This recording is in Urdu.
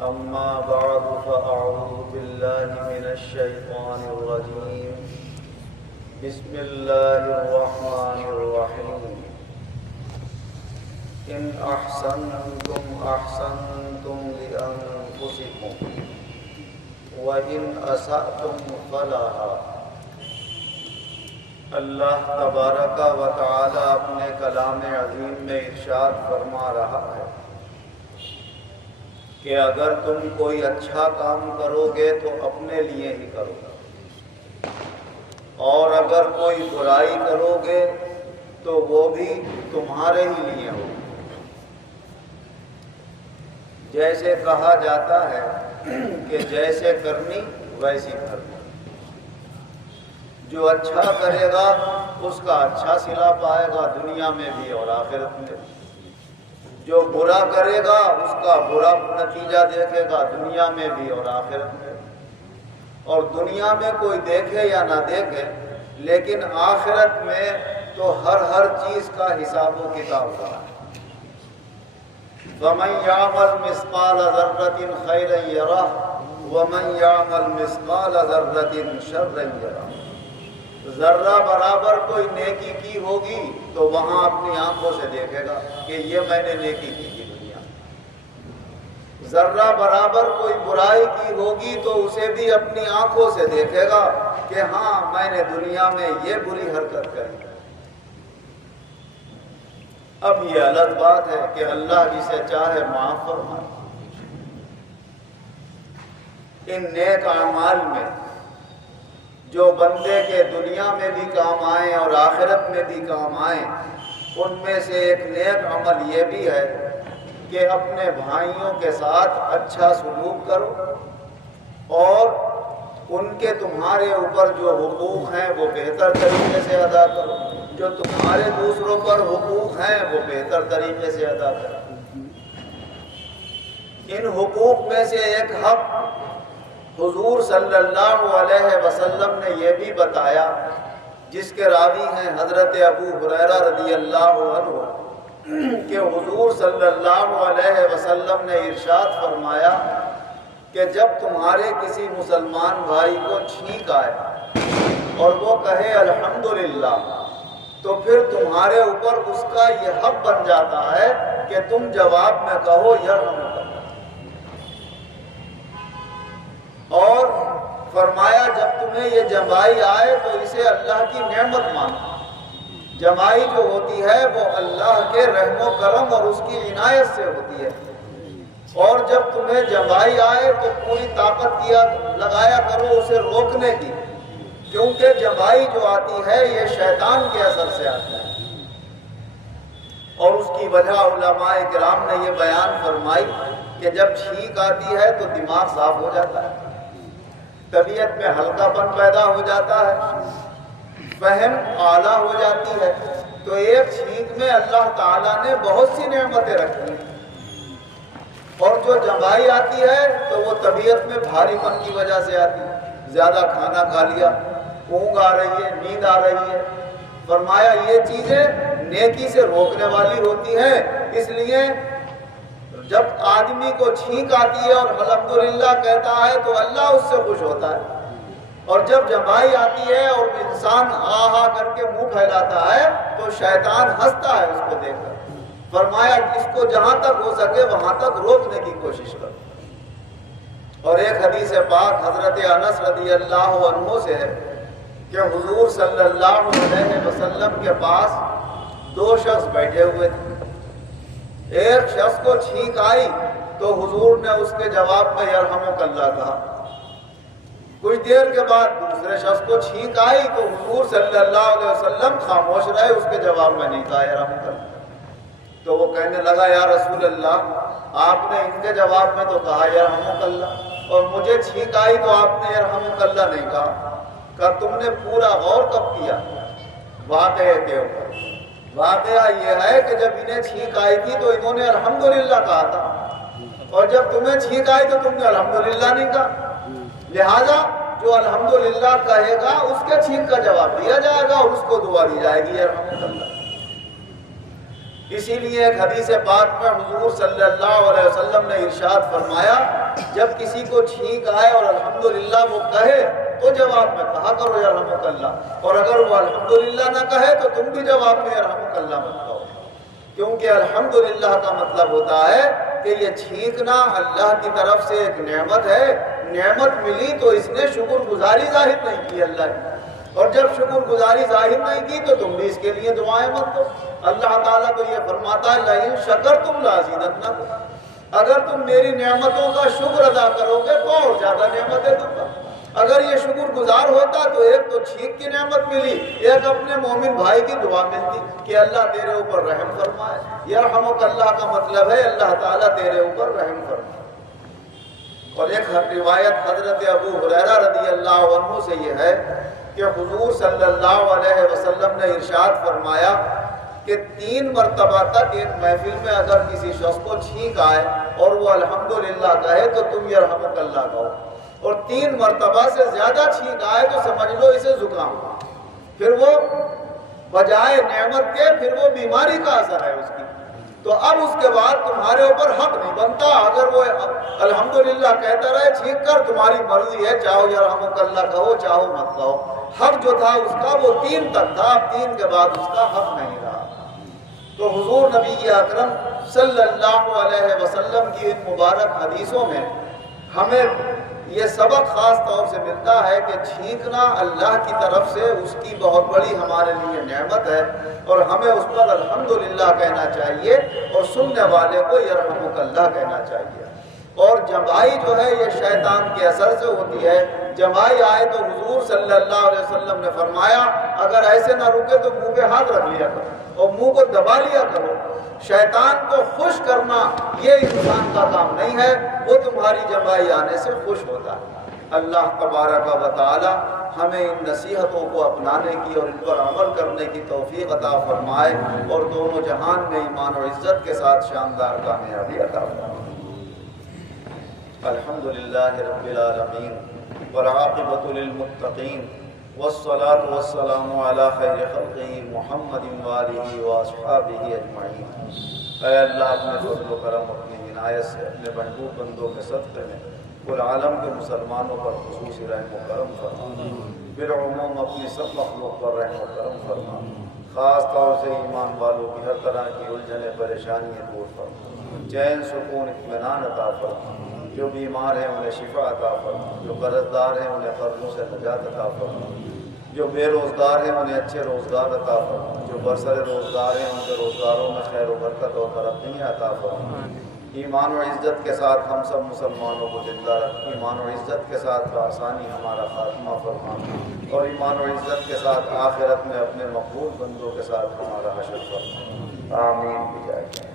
أما بعد فأعوذ بالله من الشيطان الرجيم بسم الله الرحمن الرحيم إن أحسنتم أحسنتم لأنفسكم وإن أسأتم فلها۔ اللہ تبارک و تعالی اپنے کلام عظیم میں ارشاد فرما رہا ہے کہ اگر تم کوئی اچھا کام کرو گے تو اپنے لیے ہی کرو گے، اور اگر کوئی برائی کرو گے تو وہ بھی تمہارے ہی لیے ہوگی۔ جیسے کہا جاتا ہے کہ جیسے کرنی ویسی کرنی، جو اچھا کرے گا اس کا اچھا صلہ پائے گا دنیا میں بھی اور آخرت میں بھی، جو برا کرے گا اس کا برا نتیجہ دیکھے گا دنیا میں بھی اور آخرت میں بھی۔ اور دنیا میں کوئی دیکھے یا نہ دیکھے لیکن آخرت میں تو ہر چیز کا حساب و کتاب ہوگا۔ وَمَنْ يَعْمَلْ مِثْقَالَ ذَرَّةٍ خَيْرًا يَرَهُ وَمَنْ يَعْمَلْ مِثْقَالَ ذَرَّةٍ شَرًّا يَرَهُ۔ ذرہ برابر کوئی نیکی کی ہوگی تو وہاں اپنی آنکھوں سے دیکھے گا کہ یہ میں نے نیکی کی تھی دنیا میں۔ ذرہ برابر کوئی برائی کی ہوگی تو اسے بھی اپنی آنکھوں سے دیکھے گا کہ ہاں میں نے دنیا میں یہ بری حرکت کری۔ اب یہ الگ بات ہے کہ اللہ جسے چاہے معاف فرمائے۔ ان نیک اعمال میں جو بندے کے دنیا میں بھی کام آئیں اور آخرت میں بھی کام آئیں، ان میں سے ایک نیک عمل یہ بھی ہے کہ اپنے بھائیوں کے ساتھ اچھا سلوک کرو اور ان کے تمہارے اوپر جو حقوق ہیں وہ بہتر طریقے سے ادا کرو، جو تمہارے دوسروں پر حقوق ہیں وہ بہتر طریقے سے ادا کرو۔ ان حقوق میں سے ایک حق حضور صلی اللہ علیہ وسلم نے یہ بھی بتایا، جس کے راوی ہیں حضرت ابو ہریرہ رضی اللہ عنہ، کہ حضور صلی اللہ علیہ وسلم نے ارشاد فرمایا کہ جب تمہارے کسی مسلمان بھائی کو چھینک آئے اور وہ کہے الحمدللہ، تو پھر تمہارے اوپر اس کا یہ حق بن جاتا ہے کہ تم جواب میں کہو یرحمک اللہ۔ اور فرمایا جب تمہیں یہ جمائی آئے تو اسے اللہ کی نعمت مانو۔ جمائی جو ہوتی ہے وہ اللہ کے رحم و کرم اور اس کی عنایت سے ہوتی ہے، اور جب تمہیں جمائی آئے تو پوری طاقت لگایا کرو اسے روکنے کی، کیونکہ جمائی جو آتی ہے یہ شیطان کے اثر سے آتی ہے۔ اور اس کی وجہ علماء کرام نے یہ بیان فرمائی کہ جب چھینک آتی ہے تو دماغ صاف ہو جاتا ہے، طبیعت میں ہلکا پن پیدا ہو جاتا ہے، فہم اعلیٰ ہو جاتی ہے۔ تو ایک چھینک میں اللہ تعالیٰ نے بہت سی نعمتیں رکھی ہیں، اور جو جمائی آتی ہے تو وہ طبیعت میں بھاری پن کی وجہ سے آتی ہے، زیادہ کھانا کھا لیا، اونگ آ رہی ہے، نیند آ رہی ہے۔ فرمایا یہ چیزیں نیکی سے روکنے والی ہوتی ہیں، اس لیے جب آدمی کو چھینک آتی ہے اور الحمدللہ کہتا ہے تو اللہ اس سے خوش ہوتا ہے، اور جب جمائی آتی ہے اور انسان آہا کر کے منہ پھیلاتا ہے تو شیطان ہنستا ہے اس کو دیکھ کر۔ فرمایا اس کو جہاں تک ہو سکے وہاں تک روکنے کی کوشش کرو۔ اور ایک حدیث پاک حضرت انس رضی اللہ عنہ سے ہے کہ حضور صلی اللہ علیہ وسلم کے پاس دو شخص بیٹھے ہوئے تھے۔ ایک شخص کو چھینک آئی تو حضور نے اس کے جواب میں یرحمک اللہ کہا۔ کچھ دیر کے بعد دوسرے شخص کو چھینک آئی تو حضور صلی اللہ علیہ وسلم خاموش رہے، اس کے جواب میں نہیں کہا یرحمک اللہ۔ تو وہ کہنے لگا یا رسول اللہ، آپ نے ان کے جواب میں تو کہا یرحمک اللہ، اور مجھے چھینک آئی تو آپ نے یرحمک اللہ نہیں کہا۔ کہ تم نے پورا غور کب کیا واقعے کے اوپر؟ واقعہ یہ ہے کہ جب انہیں چھینک آئی تھی تو انہوں نے الحمدللہ کہا تھا، اور جب تمہیں چھینک آئی تو تم نے الحمدللہ نہیں کہا، لہذا جو الحمدللہ کہے گا اس کے چھینک کا جواب دیا جائے گا اور اس کو دعا دی جائے گی یرحمک اللہ۔ اسی لیے ایک حدیث پاک میں حضور صلی اللہ علیہ وسلم نے ارشاد فرمایا جب کسی کو چھینک آئے اور الحمدللہ وہ کہے تو جواب میں کہا کرو یرحمک اللہ، اور اگر وہ الحمدللہ نہ کہے تو تم بھی جواب میں یرحمک اللہ مت کہو، کیونکہ الحمدللہ کا مطلب ہوتا ہے کہ یہ چھینکنا اللہ کی طرف سے ایک نعمت ہے، نعمت ملی تو اس نے شکر گزاری ظاہر نہیں کی اللہ کی، اور جب شکر گزاری ظاہر نہیں کی تو تم بھی اس کے لیے دعائیں مت دو۔ اللہ تعالیٰ تو یہ فرماتا ہے لئن شکرتم لازیدنکم، اگر تم میری نعمتوں کا شکر ادا کرو گے تو اور زیادہ نعمتیں دوں گا۔ اگر یہ شکر گزار ہوتا تو ایک تو چھینک کی نعمت ملی، ایک اپنے مومن بھائی کی دعا ملتی کہ اللہ تیرے اوپر رحم فرمائے۔ یرحمک اللہ کا مطلب ہے اللہ تعالیٰ تیرے اوپر رحم فرمائے۔ اور ایک روایت حضرت ابو ہریرہ رضی اللہ عنہ سے یہ ہے کہ حضور صلی اللہ علیہ وسلم نے ارشاد فرمایا کہ 3 مرتبہ تک ایک محفل میں اگر کسی شخص کو چھینک آئے اور وہ الحمدللہ کہے تو تم یرحمک اللہ کہو، اور 3 مرتبہ سے زیادہ چھینک آئے تو سمجھ لو اسے زکام، پھر وہ بجائے نعمت کے پھر وہ بیماری کا اثر ہے اس کی، تو اب اس کے بعد تمہارے اوپر حق نہیں بنتا، اگر وہ الحمدللہ کہتا رہے چھینک کر تمہاری مرضی ہے، چاہو یرحمک اللہ کہو چاہو مت کہو، حق جو تھا اس کا وہ 3 تک تھا، اب 3 کے بعد اس کا حق نہیں رہا۔ تو حضور نبی اکرم صلی اللہ علیہ وسلم کی ان مبارک حدیثوں میں ہمیں یہ سبق خاص طور سے ملتا ہے کہ چھینکنا اللہ کی طرف سے اس کی بہت بڑی ہمارے لیے نعمت ہے، اور ہمیں اس پر الحمدللہ کہنا چاہیے اور سننے والے کو یرحمک اللہ کہنا چاہیے۔ اور جمائی جو ہے یہ شیطان کے اثر سے ہوتی ہے، جمائی آئے تو حضور صلی اللہ علیہ وسلم نے فرمایا اگر ایسے نہ رکے تو منہ پہ ہاتھ رکھ لیا کرو اور منہ کو دبا لیا کرو، شیطان کو خوش کرنا یہ انسان کا کام نہیں ہے، وہ تمہاری جمائی آنے سے خوش ہوتا ہے۔ اللہ تبارک و تعالی ہمیں ان نصیحتوں کو اپنانے کی اور ان پر عمل کرنے کی توفیق عطا فرمائے، اور دونوں جہان میں ایمان و عزت کے ساتھ شاندار کامیابی عطا فرمائے۔ الحمدللہ رب العالمین والعاقبۃ للمتقین والصلاة والسلام علی خیر خلقہ محمد وآلہ واصحابہ اجمعین۔ اے اللہ اپنے فضل و کرم اپنی عنایت سے اپنے محبوب بندوں کے صدقے میں کل عالم کے مسلمانوں پر خصوصی رحم و کرم فرما، بالعموم اپنی سب مخلوق پر رحم و کرم فرما، خاص طور سے ایمان والوں کی ہر طرح کی الجھنیں پریشانیاں دور فرما، چین سکون اطمینان عطا فرما، جو بیمار ہیں انہیں شفا عطا فرما، جو قرض دار ہیں انہیں قرضوں سے نجات عطا فرما، جو بے روزگار ہیں انہیں اچھے روزگار عطا فرما، جو برسر روزگار ہیں ان کے روزگاروں میں خیر و برکت اور ترقی عطا فرما۔ ایمان و عزت کے ساتھ ہم سب مسلمانوں کو زندہ رکھ، ایمان و عزت کے ساتھ بآسانی ہمارا خاتمہ فرما، اور ایمان و عزت کے ساتھ آخرت میں اپنے مقبول بندوں کے ساتھ ہمارا حشر فرما، آمین۔